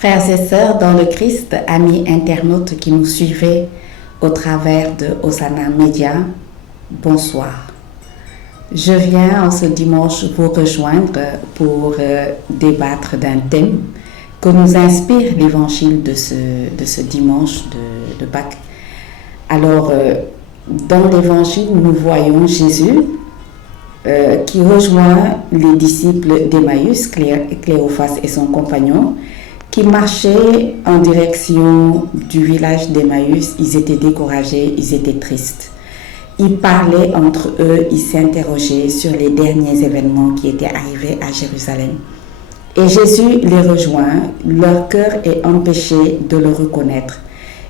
Frères et sœurs dans le Christ, amis internautes qui nous suivez au travers de Hosanna Média, bonsoir. Je viens en ce dimanche vous rejoindre pour débattre d'un thème que nous inspire l'évangile de ce dimanche de Pâques. Alors, dans l'évangile, nous voyons Jésus qui rejoint les disciples d'Emmaüs, Cléophas et son compagnon, qui marchaient en direction du village d'Emmaüs. Ils étaient découragés, ils étaient tristes. Ils parlaient entre eux, ils s'interrogeaient sur les derniers événements qui étaient arrivés à Jérusalem. Et Jésus les rejoint, leur cœur est empêché de le reconnaître.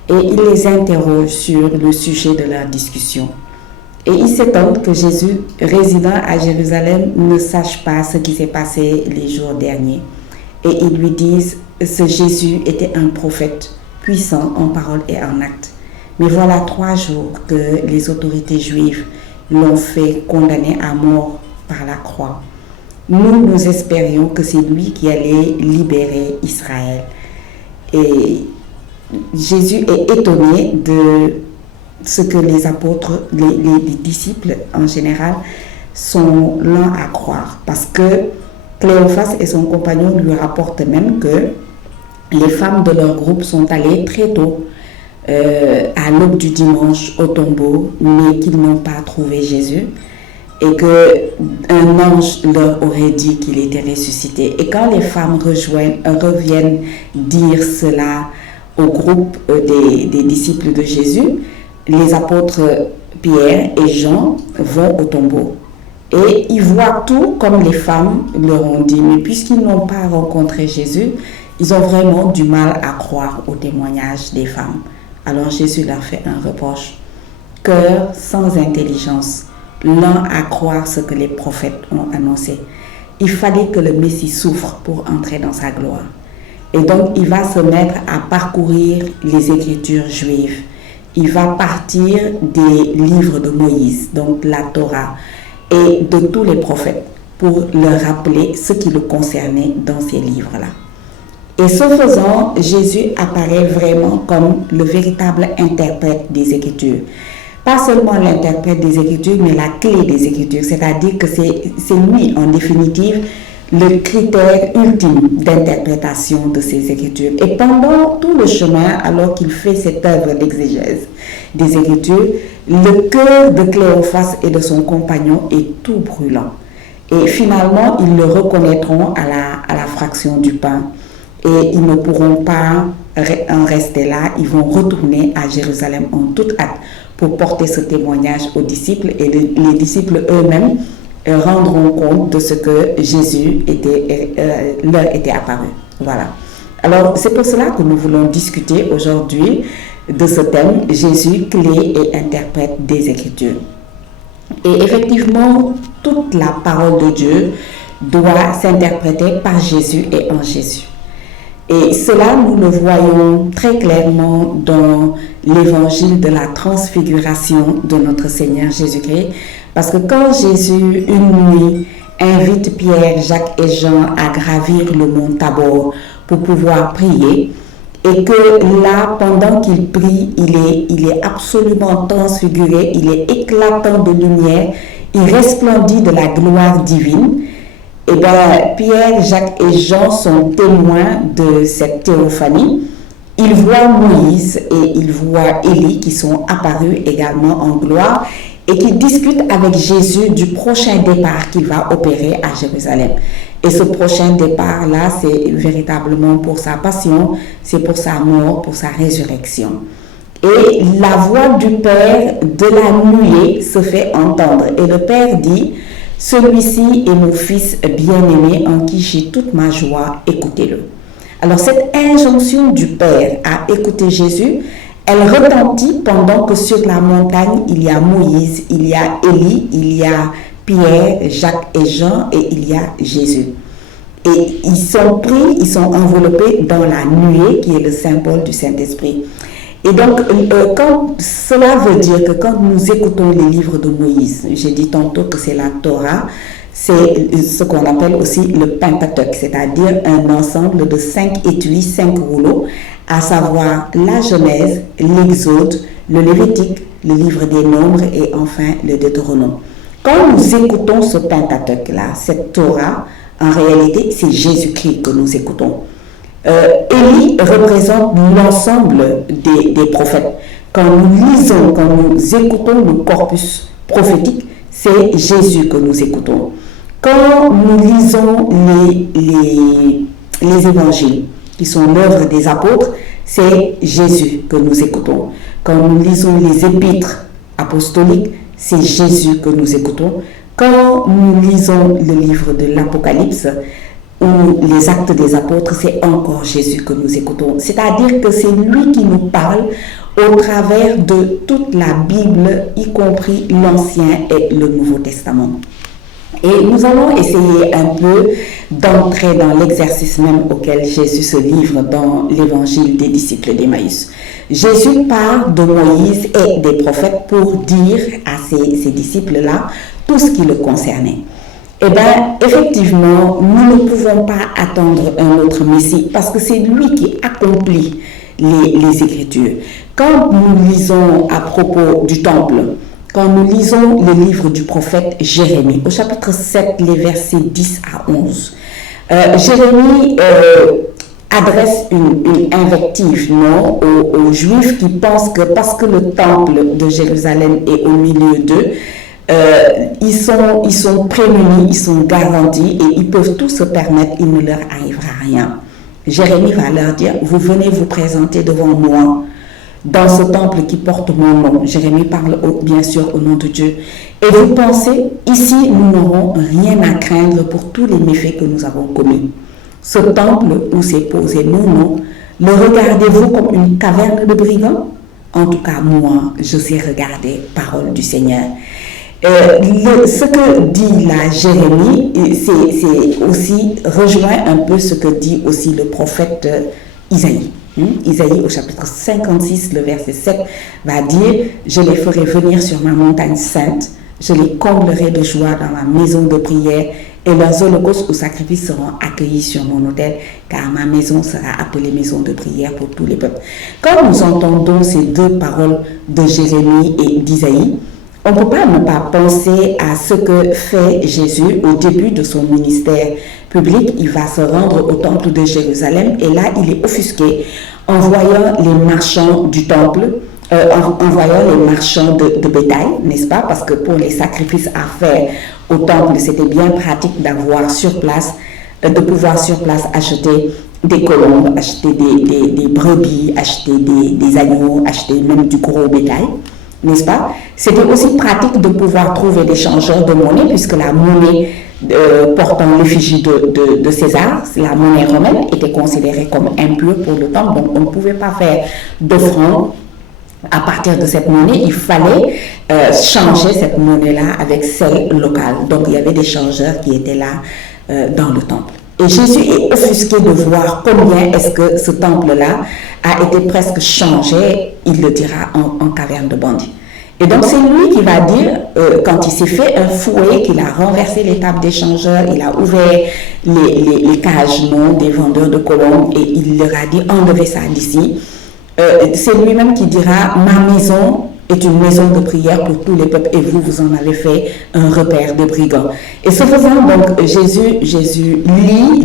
Et il les interroge sur le sujet de leur discussion. Et ils s'étonnent que Jésus, résidant à Jérusalem, ne sache pas ce qui s'est passé les jours derniers. Et ils lui disent, ce Jésus était un prophète puissant en parole et en acte. Mais voilà 3 jours que les autorités juives l'ont fait condamner à mort par la croix. Nous espérions que c'est lui qui allait libérer Israël. Et Jésus est étonné de ce que les apôtres, les disciples en général, sont lents à croire. Parce que Cléophas et son compagnon lui rapportent même que les femmes de leur groupe sont allées très tôt à l'aube du dimanche au tombeau, mais qu'ils n'ont pas trouvé Jésus et qu'un ange leur aurait dit qu'il était ressuscité. Et quand les femmes reviennent dire cela au groupe des disciples de Jésus, les apôtres Pierre et Jean vont au tombeau. Et ils voient tout comme les femmes leur ont dit. Mais puisqu'ils n'ont pas rencontré Jésus, ils ont vraiment du mal à croire au témoignage des femmes. Alors Jésus leur fait un reproche. Cœur sans intelligence, lent à croire ce que les prophètes ont annoncé. Il fallait que le Messie souffre pour entrer dans sa gloire. Et donc il va se mettre à parcourir les Écritures juives. Il va partir des livres de Moïse, donc la Torah, et de tous les prophètes, pour leur rappeler ce qui le concernait dans ces livres-là. Et ce faisant, Jésus apparaît vraiment comme le véritable interprète des Écritures. Pas seulement l'interprète des Écritures, mais la clé des Écritures. C'est-à-dire que c'est lui, en définitive, le critère ultime d'interprétation de ces Écritures. Et pendant tout le chemin, alors qu'il fait cette œuvre d'exégèse des Écritures, le cœur de Cléophas et de son compagnon est tout brûlant. Et finalement, ils le reconnaîtront à la fraction du pain. Et ils ne pourront pas en rester là. Ils vont retourner à Jérusalem en toute hâte pour porter ce témoignage aux disciples. Et les disciples eux-mêmes rendront compte de ce que Jésus leur était apparu. Voilà. Alors, c'est pour cela que nous voulons discuter aujourd'hui de ce thème, Jésus, clé et interprète des Écritures. Et effectivement, toute la parole de Dieu doit s'interpréter par Jésus et en Jésus. Et cela, nous le voyons très clairement dans l'évangile de la transfiguration de notre Seigneur Jésus-Christ. Parce que quand Jésus, une nuit, invite Pierre, Jacques et Jean à gravir le mont Tabor pour pouvoir prier, et que là, pendant qu'il prie, il est absolument transfiguré, il est éclatant de lumière, il resplendit de la gloire divine. Et bien, Pierre, Jacques et Jean sont témoins de cette théophanie. Ils voient Moïse et ils voient Élie qui sont apparus également en gloire et qui discutent avec Jésus du prochain départ qu'il va opérer à Jérusalem. Et ce prochain départ-là, c'est véritablement pour sa passion, c'est pour sa mort, pour sa résurrection. Et la voix du Père de la nuée se fait entendre. Et le Père dit, « Celui-ci est mon Fils bien-aimé en qui j'ai toute ma joie, écoutez-le. » Alors cette injonction du Père à écouter Jésus, elle retentit pendant que sur la montagne, il y a Moïse, il y a Élie, il y a Pierre, Jacques et Jean et il y a Jésus. Et ils sont enveloppés dans la nuée qui est le symbole du Saint-Esprit. Et donc, cela veut dire que quand nous écoutons les livres de Moïse, j'ai dit tantôt que c'est la Torah, c'est ce qu'on appelle aussi le Pentateuque, c'est-à-dire un ensemble de 5 étuis, 5 rouleaux, à savoir la Genèse, l'Exode, le Lévitique, le livre des Nombres et enfin le Deutéronome. Quand nous écoutons ce Pentateuque-là, cette Torah, en réalité, c'est Jésus-Christ que nous écoutons. Élie représente l'ensemble des prophètes. Quand nous lisons, quand nous écoutons le corpus prophétique, c'est Jésus que nous écoutons. Quand nous lisons les évangiles, qui sont l'œuvre des apôtres, c'est Jésus que nous écoutons. Quand nous lisons les épîtres apostoliques, c'est Jésus que nous écoutons. Quand nous lisons le livre de l'Apocalypse ou les actes des apôtres, c'est encore Jésus que nous écoutons. C'est-à-dire que c'est lui qui nous parle au travers de toute la Bible, y compris l'Ancien et le Nouveau Testament. Et nous allons essayer un peu d'entrer dans l'exercice même auquel Jésus se livre dans l'évangile des disciples d'Emmaüs. Jésus part de Moïse et des prophètes pour dire à ces disciples-là tout ce qui le concernait. Eh bien, effectivement, nous ne pouvons pas attendre un autre Messie parce que c'est lui qui accomplit les Écritures. Quand nous lisons à propos du temple, quand nous lisons le livre du prophète Jérémie, au chapitre 7, les versets 10 à 11, Jérémie adresse une invective aux Juifs qui pensent que parce que le temple de Jérusalem est au milieu d'eux, ils sont prémunis, ils sont garantis et ils peuvent tout se permettre, il ne leur arrivera rien. Jérémie va leur dire, vous venez vous présenter devant moi dans ce temple qui porte mon nom. Jérémie parle bien sûr au nom de Dieu. Et vous pensez, ici nous n'aurons rien à craindre pour tous les méfaits que nous avons commis. Ce temple où s'est posé mon nom, le regardez-vous comme une caverne de brigands? En tout cas, moi, je sais regarder, parole du Seigneur. Ce que dit là Jérémie, c'est aussi rejoint un peu ce que dit aussi le prophète Isaïe. Isaïe au chapitre 56, le verset 7 va dire « Je les ferai venir sur ma montagne sainte, je les comblerai de joie dans ma maison de prière et leurs holocaustes ou sacrifices seront accueillis sur mon autel, car ma maison sera appelée maison de prière pour tous les peuples. » Quand nous entendons ces deux paroles de Jérémie et d'Isaïe, on ne peut pas ne pas penser à ce que fait Jésus au début de son ministère public. Il va se rendre au temple de Jérusalem et là, il est offusqué en voyant les marchands du temple, en voyant les marchands de bétail, n'est-ce pas? Parce que pour les sacrifices à faire au temple, c'était bien pratique d'avoir sur place, de pouvoir sur place acheter des colombes, acheter des brebis, acheter des agneaux, acheter même du gros bétail. N'est-ce pas? C'était aussi pratique de pouvoir trouver des changeurs de monnaie, puisque la monnaie portant l'effigie de César, la monnaie romaine, était considérée comme impure pour le temple, donc on ne pouvait pas faire d'offrande à partir de cette monnaie. Il fallait changer cette monnaie-là avec celle locale. Donc il y avait des changeurs qui étaient là dans le temple. Et Jésus est offusqué de voir combien est-ce que ce temple-là a été presque changé, il le dira, en caverne de bandits. Et donc c'est lui qui va dire, quand il s'est fait un fouet, qu'il a renversé les tables des changeurs, il a ouvert les cages des vendeurs de colombes et il leur a dit, enlevez ça d'ici. C'est lui-même qui dira, ma maison est une maison de prière pour tous les peuples et vous en avez fait un repère de brigands. Et ce faisant, donc, Jésus lit,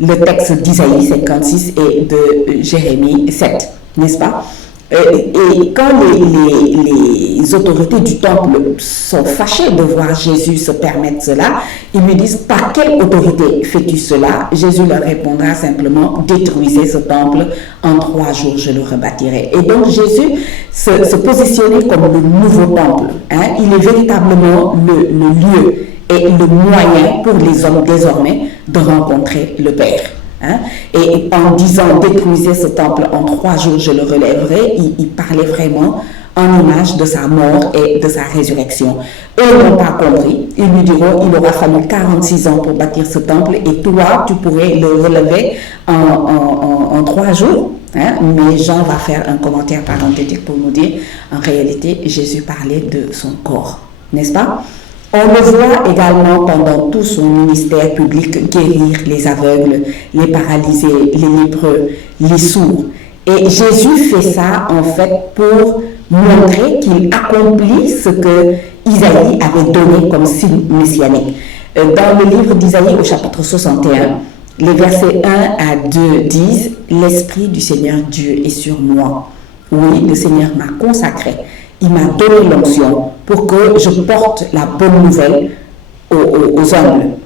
le texte d'Isaïe 56 et de Jérémie 7, n'est-ce pas? Et quand les autorités du temple sont fâchées de voir Jésus se permettre cela, ils lui disent, par quelle autorité fais-tu cela? Jésus leur répondra simplement, détruisez ce temple, en 3 jours je le rebâtirai. Et donc Jésus se positionnait comme le nouveau temple. Il est véritablement le lieu et le moyen pour les hommes désormais de rencontrer le Père. Et en disant détruisez ce temple en 3 jours je le relèverai, il parlait vraiment en image de sa mort et de sa résurrection. Eux n'ont pas compris. Ils lui diront, il aura fallu 46 ans pour bâtir ce temple et toi tu pourrais le relever en 3 jours. Mais Jean va faire un commentaire parenthétique pour nous dire, en réalité Jésus parlait de son corps, n'est-ce pas? On le voit également pendant tout son ministère public guérir les aveugles, les paralysés, les lépreux, les sourds. Et Jésus fait ça en fait pour montrer qu'il accomplit ce que Isaïe avait donné comme signe messianique. Dans le livre d'Isaïe au chapitre 61, les versets 1 à 2 disent « L'Esprit du Seigneur Dieu est sur moi. Oui, le Seigneur m'a consacré. Il m'a donné l'onction pour que je porte la bonne nouvelle aux humbles,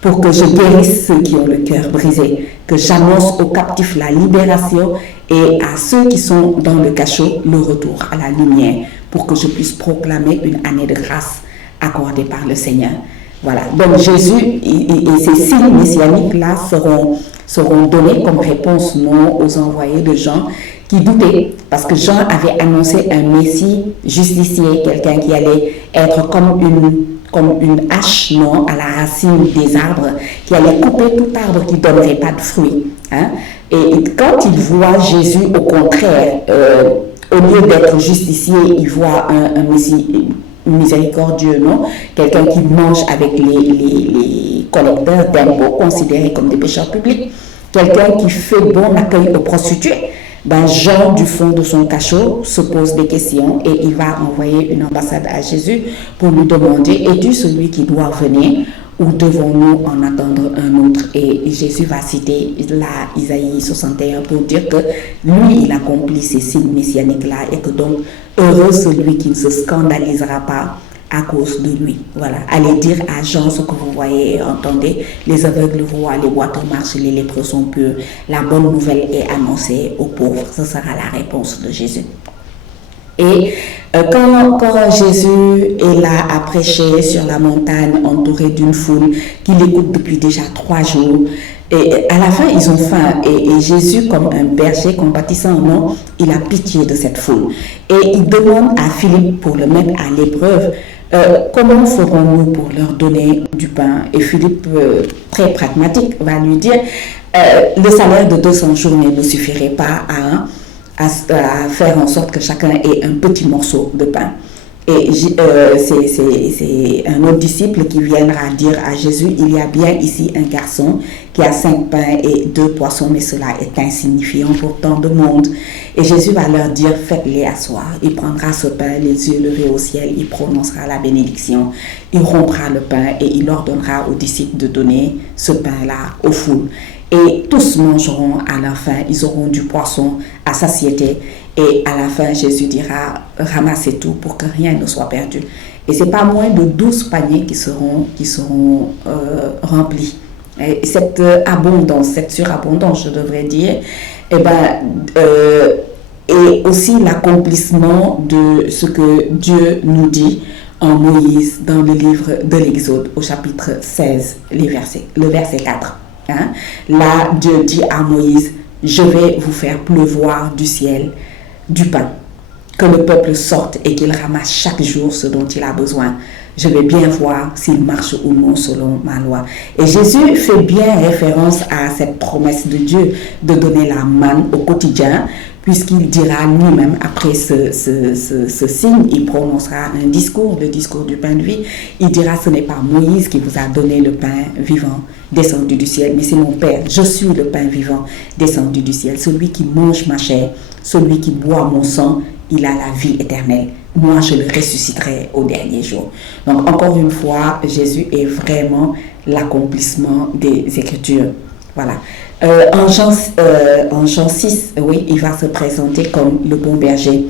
pour que je guérisse ceux qui ont le cœur brisé, que j'annonce aux captifs la libération et à ceux qui sont dans le cachot le retour à la lumière, pour que je puisse proclamer une année de grâce accordée par le Seigneur. » Voilà, donc Jésus et ces signes messianiques-là seront donnés comme réponse non aux envoyés de Jean qui doutaient, parce que Jean avait annoncé un Messie justicier, quelqu'un qui allait être comme une hache non, à la racine des arbres, qui allait couper tout arbre qui ne donnerait pas de fruits. Hein? Et quand il voit Jésus, au contraire, au lieu d'être justicier, il voit un Messie miséricordieux, non? Quelqu'un qui mange avec les collecteurs d'impôts, considérés comme des pécheurs publics, quelqu'un qui fait bon accueil aux prostituées. Ben, Jean, du fond de son cachot, se pose des questions et il va envoyer une ambassade à Jésus pour lui demander « Es-tu celui qui doit venir ou devons-nous en attendre un autre ?» Et Jésus va citer là Isaïe 61 pour dire que lui, il accomplit ces signes messianiques-là et que donc heureux celui qui ne se scandalisera pas à cause de lui. Voilà. Allez dire à Jean ce que vous voyez et entendez. Les aveugles voient, les boiteux marchent, les lépreux sont purs. La bonne nouvelle est annoncée aux pauvres. Ce sera la réponse de Jésus. Et quand Jésus est là à prêcher sur la montagne, entouré d'une foule qui l'écoute depuis déjà 3 jours, et à la fin, ils ont faim. Et Jésus, comme un berger compatissant, non, il a pitié de cette foule. Et il demande à Philippe, pour le mettre à l'épreuve, comment ferons-nous pour leur donner du pain? Et Philippe, très pragmatique, va lui dire, le salaire de 200 journées ne suffirait pas à faire en sorte que chacun ait un petit morceau de pain. Et c'est un autre disciple qui viendra dire à Jésus, il y a bien ici un garçon qui a 5 pains et 2 poissons, mais cela est insignifiant pour tant de monde. Et Jésus va leur dire, faites-les asseoir. Il prendra ce pain, les yeux levés au ciel, il prononcera la bénédiction, il rompra le pain et il ordonnera aux disciples de donner ce pain-là aux foules. Et tous mangeront à la fin, ils auront du poisson à satiété. Et à la fin, Jésus dira, ramassez tout pour que rien ne soit perdu. Et ce n'est pas moins de 12 paniers qui seront remplis. Et cette abondance, cette surabondance, je devrais dire, est aussi l'accomplissement de ce que Dieu nous dit en Moïse dans le livre de l'Exode au chapitre 16, le verset 4. Hein? Là, Dieu dit à Moïse, je vais vous faire pleuvoir du ciel du pain, que le peuple sorte et qu'il ramasse chaque jour ce dont il a besoin. Je vais bien voir s'il marche ou non selon ma loi. Et Jésus fait bien référence à cette promesse de Dieu de donner la manne au quotidien, puisqu'il dira lui-même, après ce signe, il prononcera un discours, le discours du pain de vie. Il dira, ce n'est pas Moïse qui vous a donné le pain vivant descendu du ciel, mais c'est mon Père. Je suis le pain vivant descendu du ciel. Celui qui mange ma chair, celui qui boit mon sang, il a la vie éternelle. Moi, je le ressusciterai au dernier jour. Donc, encore une fois, Jésus est vraiment l'accomplissement des Écritures. Voilà. En Jean 6, oui, il va se présenter comme le bon berger.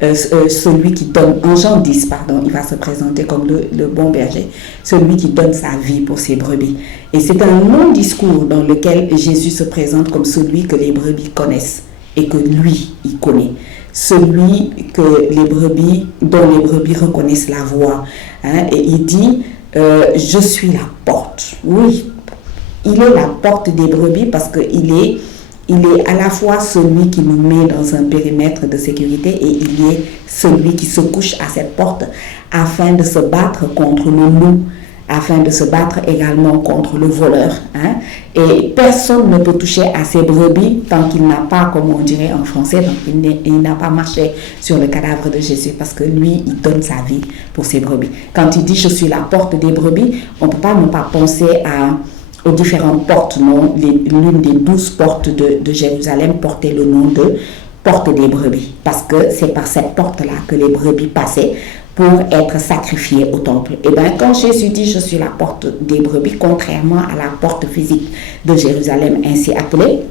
Celui qui donne, en Jean 10, pardon, il va se présenter comme le bon berger, celui qui donne sa vie pour ses brebis. Et c'est un long discours dans lequel Jésus se présente comme celui que les brebis connaissent et que lui, il connaît. Celui dont les brebis reconnaissent la voix. Hein, et il dit, je suis la porte. Oui, il est la porte des brebis parce qu'il est à la fois celui qui nous met dans un périmètre de sécurité et il est celui qui se couche à cette porte afin de se battre contre le loup afin de se battre également contre le voleur. Hein. Et personne ne peut toucher à ses brebis tant qu'il n'a pas, comme on dirait en français, donc il n'a pas marché sur le cadavre de Jésus, parce que lui, il donne sa vie pour ses brebis. Quand il dit « je suis la porte des brebis », on ne peut pas ne pas penser aux différentes portes. Non, l'une des 12 portes de Jérusalem portait le nom de porte des brebis, parce que c'est par cette porte-là que les brebis passaient pour être sacrifiés au temple. Et bien, quand Jésus dit « je suis la porte des brebis », contrairement à la porte physique de Jérusalem ainsi appelée,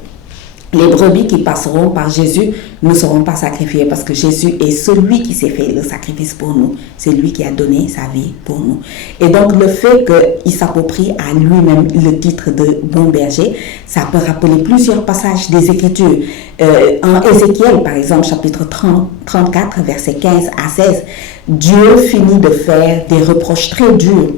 les brebis qui passeront par Jésus ne seront pas sacrifiées, parce que Jésus est celui qui s'est fait le sacrifice pour nous. C'est lui qui a donné sa vie pour nous. Et donc le fait qu'il s'approprie à lui-même le titre de bon berger, ça peut rappeler plusieurs passages des Écritures. En Ézéchiel, par exemple, chapitre 34, versets 15 à 16, Dieu finit de faire des reproches très durs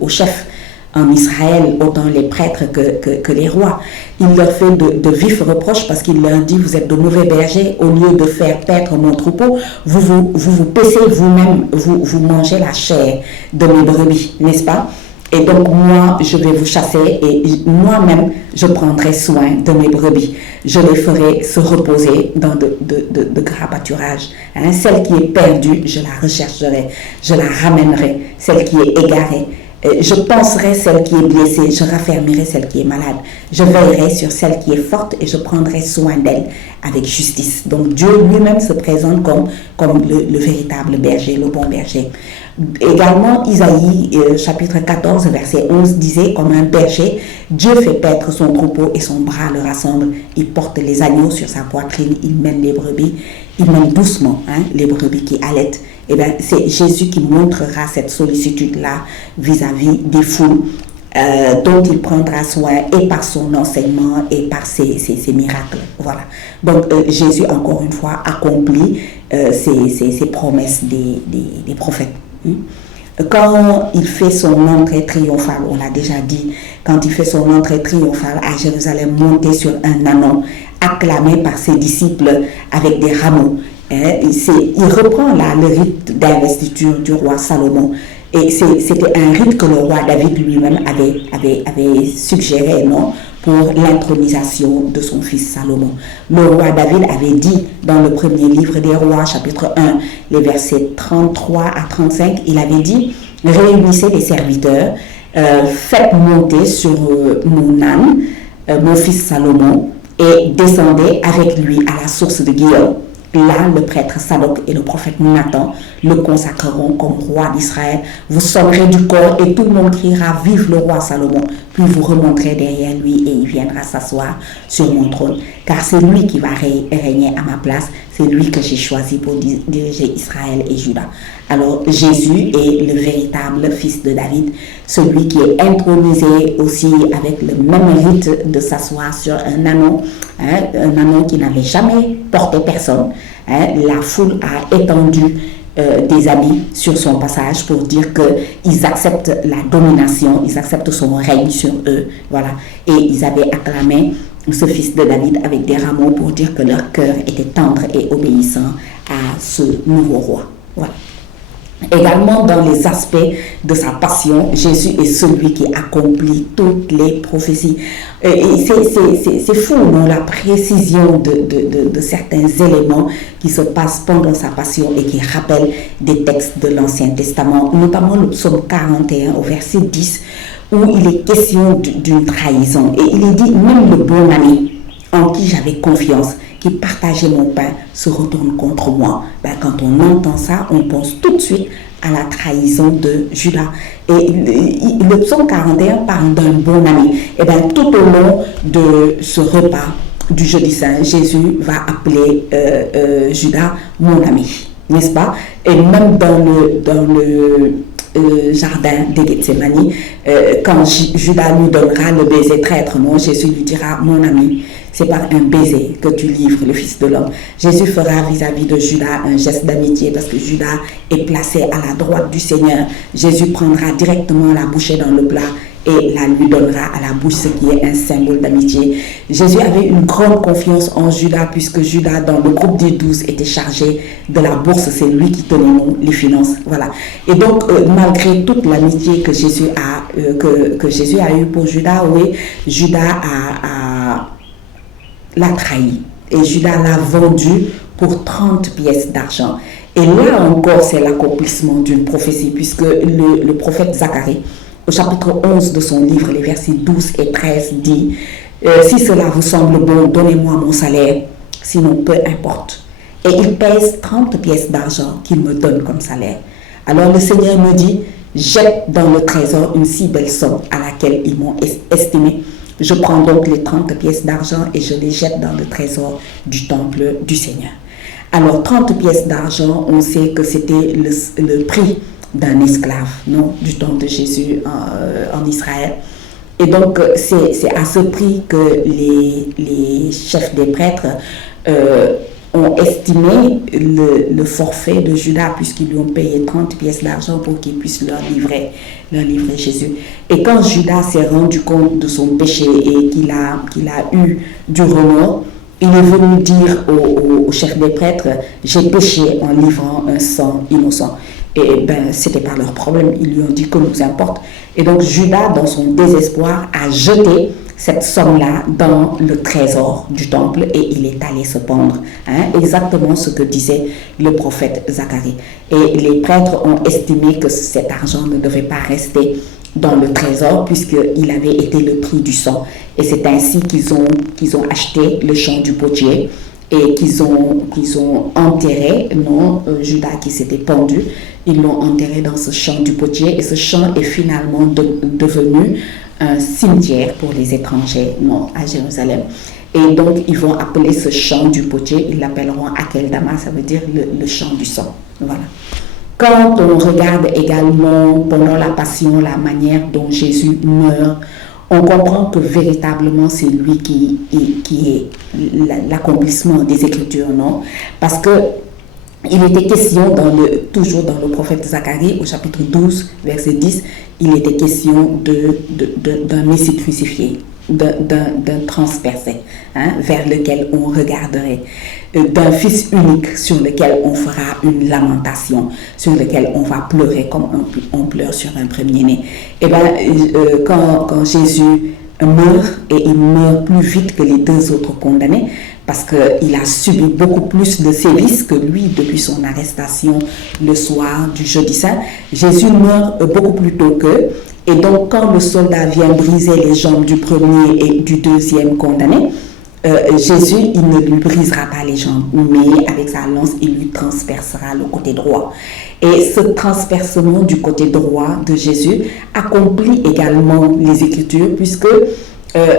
aux chefs en Israël, autant les prêtres que les rois. Il leur fait de vifs reproches, parce qu'il leur dit « vous êtes de mauvais bergers, au lieu de faire paître mon troupeau, vous paissez vous-même, vous mangez la chair de mes brebis, n'est-ce pas? Et donc moi, je vais vous chasser, et moi-même, je prendrai soin de mes brebis. Je les ferai se reposer dans de gras pâturages. Hein? Celle qui est perdue, je la rechercherai, je la ramènerai. Celle qui est égarée, je penserai celle qui est blessée, je raffermirai celle qui est malade. Je veillerai sur celle qui est forte et je prendrai soin d'elle avec justice. Donc Dieu lui-même se présente comme le véritable berger, le bon berger. Également, Isaïe, chapitre 14, verset 11, disait « Comme un berger, Dieu fait paître son troupeau et son bras le rassemble. Il porte les agneaux sur sa poitrine, il mène les brebis, il mène doucement les brebis qui allaitent. » Eh bien, c'est Jésus qui montrera cette sollicitude-là vis-à-vis des foules dont il prendra soin, et par son enseignement et par ses miracles. Voilà. Donc, Jésus, encore une fois, accomplit ces promesses des prophètes. Quand il fait son entrée triomphale, on l'a déjà dit, quand il fait son entrée triomphale à Jérusalem, monté sur un ânon, acclamé par ses disciples avec des rameaux, il reprend là le rite d'investiture du roi Salomon. Et c'était un rite que le roi David lui-même avait suggéré, non, pour l'intronisation de son fils Salomon. Le roi David avait dit dans le premier livre des rois, chapitre 1, les versets 33 à 35, il avait dit « Réunissez les serviteurs, faites monter sur mon âne, mon fils Salomon, et descendez avec lui à la source de Guillaume. » Là, le prêtre Sadoc et le prophète Nathan le consacreront comme roi d'Israël. Vous sonnerez du corps et tout le monde criera « Vive le roi Salomon !» Puis vous remonterez derrière lui et il viendra s'asseoir sur mon trône. Car c'est lui qui va régner à ma place. C'est lui que j'ai choisi pour diriger Israël et Juda. Alors Jésus est le véritable fils de David, celui qui est intronisé aussi avec le même rite de s'asseoir sur un ânon qui n'avait jamais porté personne. La foule a étendu des habits sur son passage pour dire qu'ils acceptent la domination, ils acceptent son règne sur eux. Voilà. Et ils avaient acclamé ce fils de David avec des rameaux pour dire que leur cœur était tendre et obéissant à ce nouveau roi. Voilà. Également, dans les aspects de sa passion, Jésus est celui qui accomplit toutes les prophéties. Et c'est fou, non, la précision de certains éléments qui se passent pendant sa passion et qui rappellent des textes de l'Ancien Testament, notamment le psaume 41 au verset 10, où il est question d'une trahison. Et il est dit, même le bon ami en qui j'avais confiance, qui partageait mon pain, se retourne contre moi. Ben, quand on entend ça, on pense tout de suite à la trahison de Judas. Et le psaume 41 parle d'un bon ami. Et bien, tout au long de ce repas du jeudi saint, Jésus va appeler Judas mon ami, n'est-ce pas? Et même dans le jardin de Gethsémani, quand Judas lui donnera le baiser traître, non, Jésus lui dira mon ami. C'est par un baiser que tu livres le Fils de l'homme. Jésus fera vis-à-vis de Judas un geste d'amitié parce que Judas est placé à la droite du Seigneur. Jésus prendra directement la bouchée dans le plat et la lui donnera à la bouche, ce qui est un symbole d'amitié. Jésus avait une grande confiance en Judas, puisque Judas, dans le groupe des 12, était chargé de la bourse. C'est lui qui tenait les finances. Voilà. Et donc, malgré toute l'amitié que Jésus a eue pour Judas, oui, Judas l'a trahi. Et Judas l'a vendu pour 30 pièces d'argent. Et là encore, c'est l'accomplissement d'une prophétie, puisque le prophète Zacharie, au chapitre 11 de son livre, les versets 12 et 13, dit « Si cela vous semble bon, donnez-moi mon salaire, sinon peu importe. » Et il pèse 30 pièces d'argent qu'il me donne comme salaire. Alors le Seigneur me dit « Jette dans le trésor une si belle somme à laquelle ils m'ont estimé. Je prends donc les 30 pièces d'argent et je les jette dans le trésor du temple du Seigneur. » Alors 30 pièces d'argent, on sait que c'était le prix d'un esclave, non, du temps de Jésus en Israël. Et donc c'est à ce prix que les chefs des prêtres ont estimé le forfait de Judas, puisqu'ils lui ont payé 30 pièces d'argent pour qu'il puisse leur livrer Jésus. Et quand Judas s'est rendu compte de son péché et qu'il a eu du remords, il est venu dire au chef des prêtres « J'ai péché en livrant un sang innocent ». Et c'était pas leur problème, ils lui ont dit que nous importe. Et donc Judas, dans son désespoir, a jeté cette somme-là dans le trésor du temple et il est allé se pendre. Exactement ce que disait le prophète Zacharie. Et les prêtres ont estimé que cet argent ne devait pas rester dans le trésor puisqu'il avait été le prix du sang. Et c'est ainsi qu'ils ont acheté le champ du potier et qu'ils ont enterré, Judas qui s'était pendu, ils l'ont enterré dans ce champ du potier et ce champ est finalement devenu un cimetière pour les étrangers, à Jérusalem. Et donc ils vont appeler ce champ du potier, ils l'appelleront Akeldama, ça veut dire le champ du sang. Voilà. Quand on regarde également pendant la passion la manière dont Jésus meurt, on comprend que véritablement c'est lui qui est l'accomplissement des Écritures, non? Parce que il était question, toujours dans le prophète Zacharie, au chapitre 12, verset 10, il était question d'un Messie crucifié, d'un transpercé, vers lequel on regarderait, d'un fils unique sur lequel on fera une lamentation, sur lequel on va pleurer comme on pleure sur un premier-né. Et quand Jésus meurt, et il meurt plus vite que les deux autres condamnés, parce qu'il a subi beaucoup plus de sévices que lui depuis son arrestation le soir du jeudi saint. Jésus meurt beaucoup plus tôt qu'eux. Et donc, quand le soldat vient briser les jambes du premier et du deuxième condamné, Jésus, il ne lui brisera pas les jambes, mais avec sa lance, il lui transpercera le côté droit. Et ce transpercement du côté droit de Jésus accomplit également les Écritures, puisque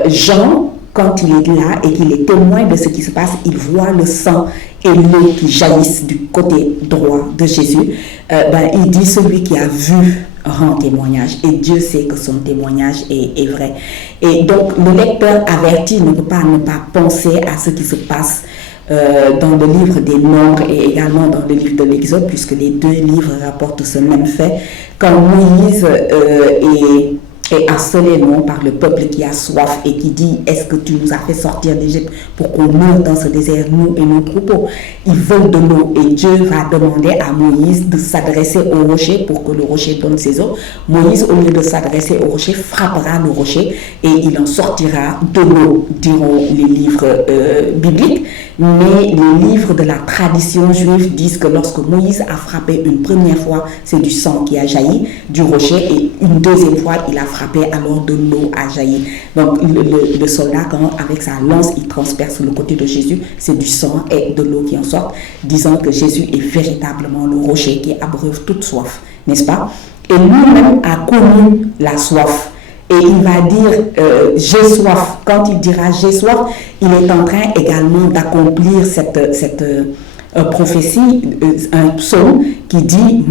Jean, quand il est là et qu'il est témoin de ce qui se passe, il voit le sang et l'eau qui jaillissent du côté droit de Jésus. Il dit celui qui a vu rend témoignage et Dieu sait que son témoignage est vrai. Et donc le lecteur averti ne peut pas ne pas penser à ce qui se passe dans le livre des Nombres et également dans le livre de l'Exode, puisque les deux livres rapportent ce même fait. Quand Moïse est harcelé par le peuple qui a soif et qui dit « Est-ce que tu nous as fait sortir d'Égypte pour qu'on meure dans ce désert, nous et nos troupeaux ?» Ils veulent de l'eau et Dieu va demander à Moïse de s'adresser au rocher pour que le rocher donne ses eaux. Moïse, au lieu de s'adresser au rocher, frappera le rocher et il en sortira de l'eau, diront les livres bibliques. Mais les livres de la tradition juive disent que lorsque Moïse a frappé une première fois, c'est du sang qui a jailli du rocher et une deuxième fois, il a frappé, alors de l'eau a jailli. Donc le soldat, avec sa lance, il transperce le côté de Jésus, c'est du sang et de l'eau qui en sortent, disant que Jésus est véritablement le rocher qui abreuve toute soif, n'est-ce pas? Et lui-même a connu la soif. Et il va dire j'ai soif. Quand il dira j'ai soif, il est en train également d'accomplir cette prophétie, un psaume qui dit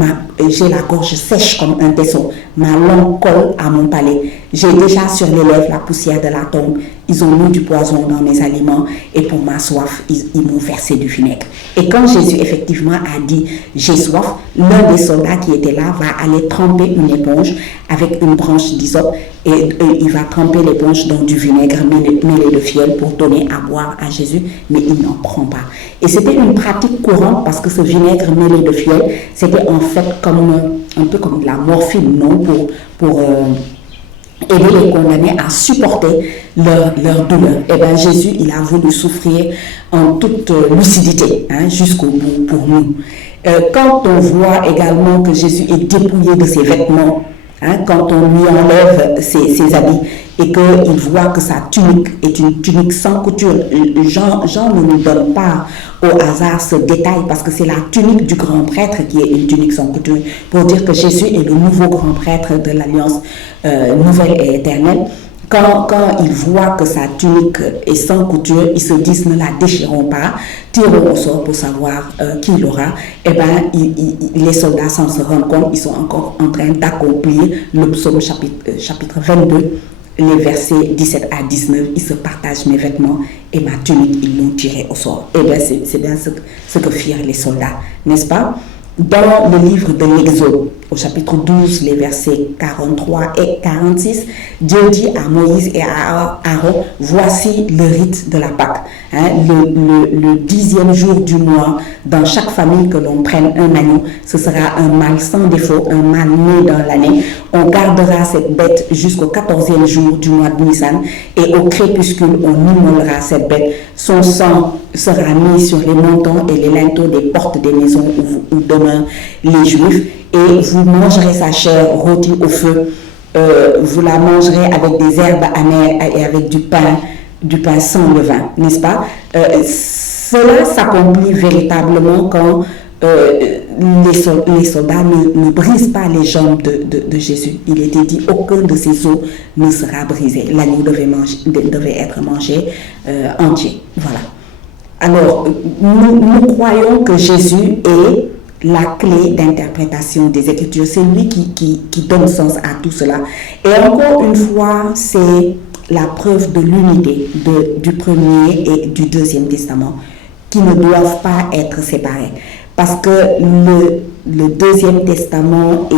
j'ai la gorge sèche comme un tesson, ma langue colle à mon palais, j'ai déjà sur les lèvres la poussière de la tombe, ils ont mis du poison dans mes aliments et pour ma soif ils m'ont versé du vinaigre. Et quand Jésus effectivement a dit « j'ai soif », l'un des soldats qui était là va aller tremper une éponge avec une branche d'hysope et il va tremper l'éponge dans du vinaigre mêlé de fiel pour donner à boire à Jésus, mais il n'en prend pas. Et c'était une pratique courante parce que ce vinaigre mêlé de fiel, c'était en fait un peu comme de la morphine, non, pour aider les condamnés à supporter leur douleur. Et bien Jésus, il a voulu souffrir en toute lucidité, jusqu'au bout pour nous. Quand on voit également que Jésus est dépouillé de ses vêtements, quand on lui enlève ses habits et qu'il voit que sa tunique est une tunique sans couture, Jean ne nous donne pas au hasard ce détail parce que c'est la tunique du grand prêtre qui est une tunique sans couture pour dire que Jésus est le nouveau grand prêtre de l'Alliance nouvelle et éternelle. Quand ils voient que sa tunique est sans couture, ils se disent ne la déchirons pas, tirons au sort pour savoir qui l'aura. Et bien, les soldats s'en se rendent compte, ils sont encore en train d'accomplir le psaume chapitre 22, les versets 17 à 19. Ils se partagent mes vêtements et ma tunique, ils l'ont tiré au sort. Et bien, c'est bien ce que firent les soldats, n'est-ce pas? Dans le livre de l'Exode, au chapitre 12, les versets 43 et 46, Dieu dit à Moïse et à Aaron, voici le rite de la Pâque. Le 10e jour du mois, dans chaque famille que l'on prenne un agneau, ce sera un mâle sans défaut, un mâle né dans l'année. On gardera cette bête jusqu'au 14e jour du mois de Nissan et au crépuscule, on immolera cette bête. Son sang sera mis sur les montants et les linteaux des portes des maisons où demeurent les Juifs. Et vous mangerez sa chair rôtie au feu. Vous la mangerez avec des herbes amères et avec du pain sans levain, n'est-ce pas? Cela s'accomplit véritablement quand les soldats ne brisent pas les jambes de Jésus. Il était dit aucun de ses os ne sera brisé. L'agneau devait être mangé entier. Voilà. Alors, nous croyons que Jésus est la clé d'interprétation des Écritures. C'est lui qui donne sens à tout cela. Et encore une fois, c'est la preuve de l'unité du Premier et du Deuxième Testament qui ne doivent pas être séparés. Parce que le Deuxième Testament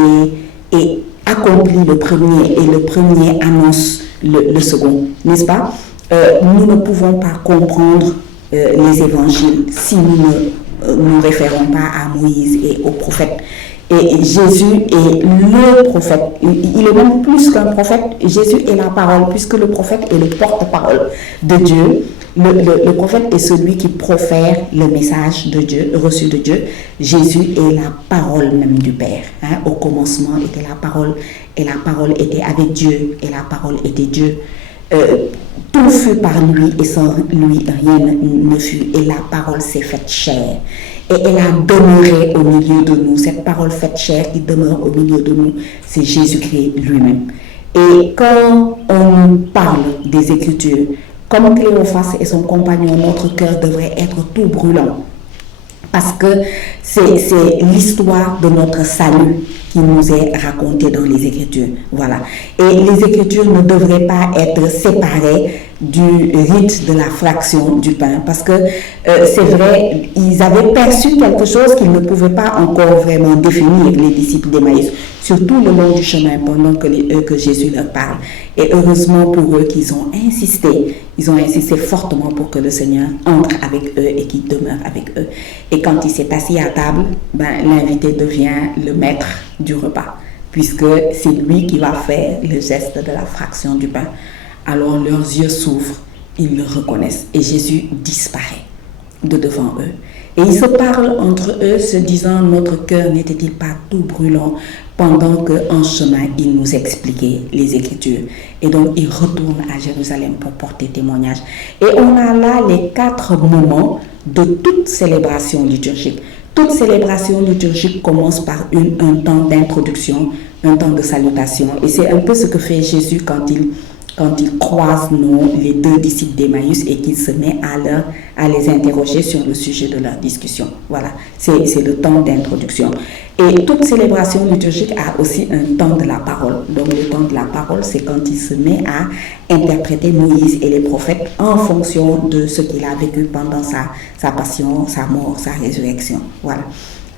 est accompli le premier et le premier annonce le second, n'est-ce pas? Nous ne pouvons pas comprendre les évangiles si nous ne nous référons pas à Moïse et aux prophètes. Et Jésus est le prophète. Il est même plus qu'un prophète. Jésus est la parole, puisque le prophète est le porte-parole de Dieu. Le prophète est celui qui profère le message de Dieu, reçu de Dieu. Jésus est la parole même du Père. Au commencement était la parole, et la parole était avec Dieu, et la parole était Dieu. Tout fut par lui, et sans lui, rien ne fut. Et la parole s'est faite chair. Et elle a demeuré au milieu de nous. Cette parole faite chair qui demeure au milieu de nous, c'est Jésus-Christ lui-même. Et quand on nous parle des Écritures, comme Cléophas et son compagnon, notre cœur devrait être tout brûlant. Parce que c'est l'histoire de notre salut qui nous est racontée dans les Écritures. Voilà. Et les Écritures ne devraient pas être séparées du rite de la fraction du pain. Parce que c'est vrai, ils avaient perçu quelque chose qu'ils ne pouvaient pas encore vraiment définir, les disciples d'Emmaüs, surtout le long du chemin pendant que Jésus leur parle. Et heureusement pour eux qu'ils ont insisté. Ils ont insisté fortement pour que le Seigneur entre avec eux et qu'il demeure avec eux. Et quand il s'est assis à table, l'invité devient le maître du repas, puisque c'est lui qui va faire le geste de la fraction du pain. Alors leurs yeux s'ouvrent, ils le reconnaissent et Jésus disparaît de devant eux. Et ils se parlent entre eux, se disant, notre cœur n'était-il pas tout brûlant pendant qu'en chemin, il nous expliquait les Écritures. Et donc, ils retournent à Jérusalem pour porter témoignage. Et on a là les 4 moments de toute célébration liturgique. Toute célébration liturgique commence par un temps d'introduction, un temps de salutation. Et c'est un peu ce que fait Jésus quand il quand il croise les deux disciples d'Emmaüs et qu'il se met à les interroger sur le sujet de leur discussion. Voilà, c'est le temps d'introduction. Et toute célébration liturgique a aussi un temps de la parole. Donc le temps de la parole, c'est quand il se met à interpréter Moïse et les prophètes en fonction de ce qu'il a vécu pendant sa passion, sa mort, sa résurrection. Voilà.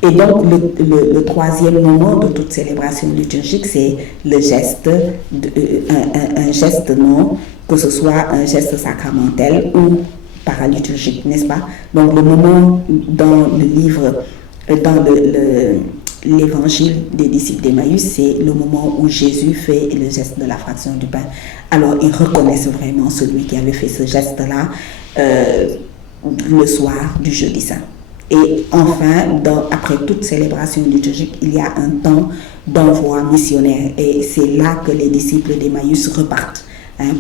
Et donc, le troisième moment de toute célébration liturgique, c'est le geste, un geste non, que ce soit un geste sacramentel ou paraliturgique, n'est-ce pas? Donc, le moment dans le livre, dans l'évangile des disciples d'Emmaüs, c'est le moment où Jésus fait le geste de la fraction du pain. Alors, ils reconnaissent vraiment celui qui avait fait ce geste-là le soir du jeudi saint. Et enfin, après toute célébration liturgique, il y a un temps d'envoi missionnaire. Et c'est là que les disciples d'Emmaüs repartent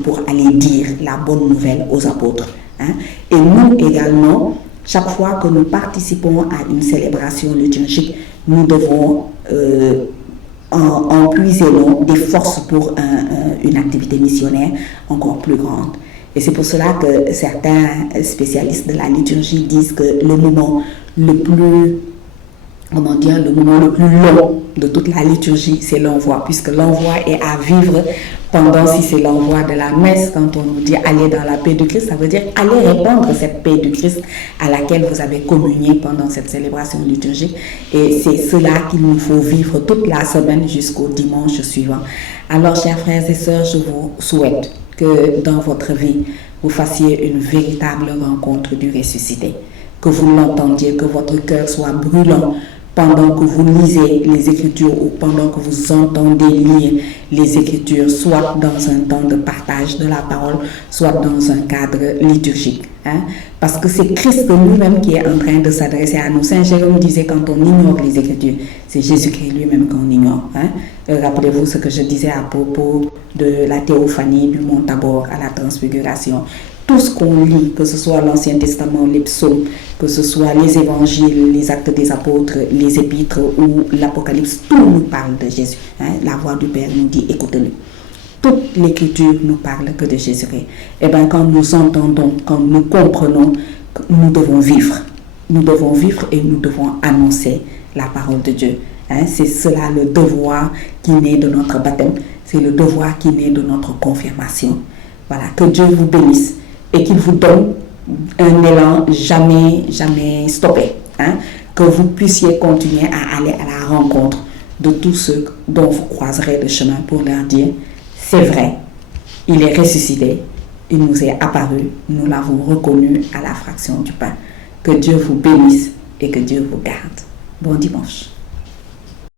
pour aller dire la bonne nouvelle aux apôtres. Et nous également, chaque fois que nous participons à une célébration liturgique, nous devons en puiser des forces pour une activité missionnaire encore plus grande. Et c'est pour cela que certains spécialistes de la liturgie disent que le moment le plus long de toute la liturgie, c'est l'envoi, puisque l'envoi est à vivre pendant, si c'est l'envoi de la messe, quand on nous dit aller dans la paix de Christ, ça veut dire aller répandre cette paix de Christ à laquelle vous avez communié pendant cette célébration liturgique. Et c'est cela qu'il nous faut vivre toute la semaine jusqu'au dimanche suivant. Alors, chers frères et sœurs, je vous souhaite que dans votre vie, vous fassiez une véritable rencontre du ressuscité, que vous l'entendiez, que votre cœur soit brûlant pendant que vous lisez les Écritures ou pendant que vous entendez lire les Écritures, soit dans un temps de partage de la parole, soit dans un cadre liturgique. Parce que c'est Christ lui-même qui est en train de s'adresser à nous. Saint Jérôme disait, quand on ignore les Écritures, c'est Jésus-Christ lui-même qu'on ignore. Rappelez-vous ce que je disais à propos de la théophanie du mont Tabor à la transfiguration. Tout ce qu'on lit, que ce soit l'Ancien Testament, les psaumes, que ce soit les évangiles, les actes des apôtres, les épîtres ou l'Apocalypse, tout nous parle de Jésus. La voix du Père nous dit, écoutez-le. Toute l'écriture nous parle que de Jésus-Christ. Et bien, quand nous entendons, quand nous comprenons, nous devons vivre. Nous devons vivre et nous devons annoncer la parole de Dieu. C'est cela le devoir qui naît de notre baptême. C'est le devoir qui naît de notre confirmation. Voilà, que Dieu vous bénisse et qu'il vous donne un élan jamais stoppé. Que vous puissiez continuer à aller à la rencontre de tous ceux dont vous croiserez le chemin pour leur dire, c'est vrai, il est ressuscité, il nous est apparu, nous l'avons reconnu à la fraction du pain. Que Dieu vous bénisse et que Dieu vous garde. Bon dimanche.